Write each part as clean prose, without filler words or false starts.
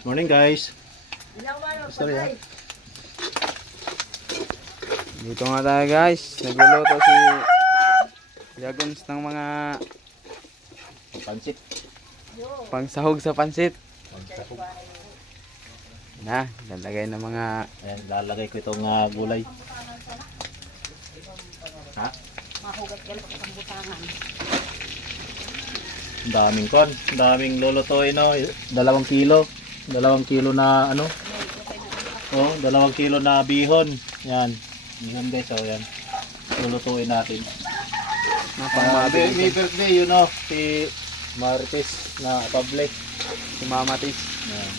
Morning guys. Sorry. Dito nga tayo guys. Nagluluto si Jagons ng mga Pansit. pangsahog sa pansit. Pansahog. Na, lalagay ng mga Ayan, lalagay ko itong gulay. Ha? Mahugat ka lang sa butangan. Ang daming kon. Ang daming lulutuin, no? 2 kilo. 2 kilo na ano? Oh, 2 kilo na bihon. Yan. Bihon guys, oh, yan. Lulutuin natin. May birthday, you know, si Marites na Pable. si Mamatis. Yan.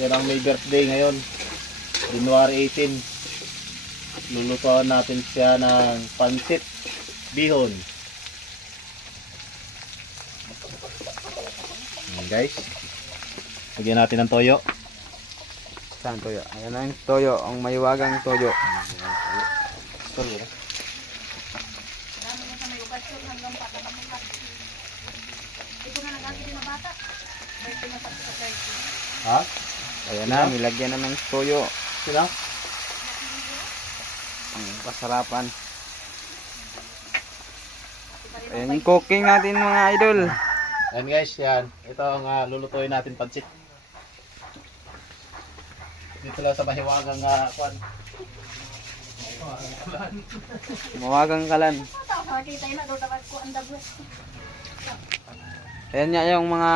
Yan ang may birthday ngayon. January 18. Lulutuan natin siya ng pansit bihon. Yan guys. Lagyan natin ng toyo. Saan toyo? Ayan ang toyo, ang maywagang toyo. Sorry. Dami mo sa may ugat yun hanggang patatapukat. Hindi ko na nag-agin na bata. May pinasap sa circle. Ha? Ayan na, nilagyan na ng toyo. Sila? Ang kasarapan. Ayan yung cooking natin mga idol. Yan guys, yan. Ito ang lulutuin natin pansit. Dito lang sa mahiwagang kwan. Mawagang kalan. Nakakita yun na doon dapat ko ang dagwas. Ayan nga yung mga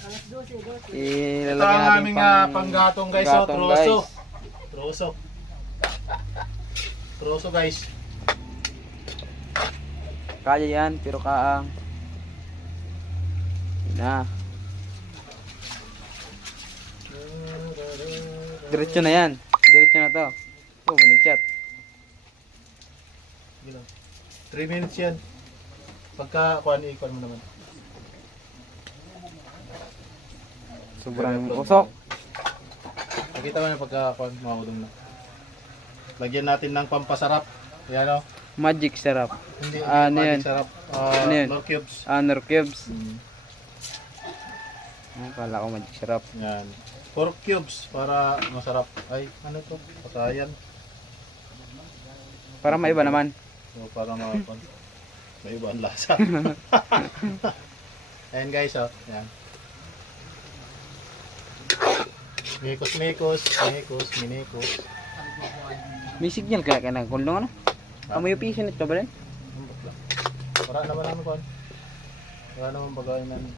Alas 12. Ito ilalagay ang natin aming pang panggatong guys, gatong, troso. guys. Troso. Troso guys. Kaya yan, pero kaang. Yun na. Diretso na yan. Diretso na to. Oh, minichat. 3 minutes yan. Pagka kuan ikon mo naman. Sobrang usok. Nakita mo na pagka kuan maudong na. Lagyan natin ng pampasarap. Yan o. Magic syrup. Hindi, Ano magic yan? sarap. Ano yan? Nor cubes. Honor cubes. Mm. Kala ko magic syrup. Yan. 4 cubes para masarap. Ay, ano to? Patayan. Para maiba naman. So, para may iba ang lasa. Ayan guys, oh. Ayan. Mikos, minikos. May signal kaya ka ng kulong ano? Amoy yung piso nito ba rin? Wala naman naman kon. Wala naman bagay na.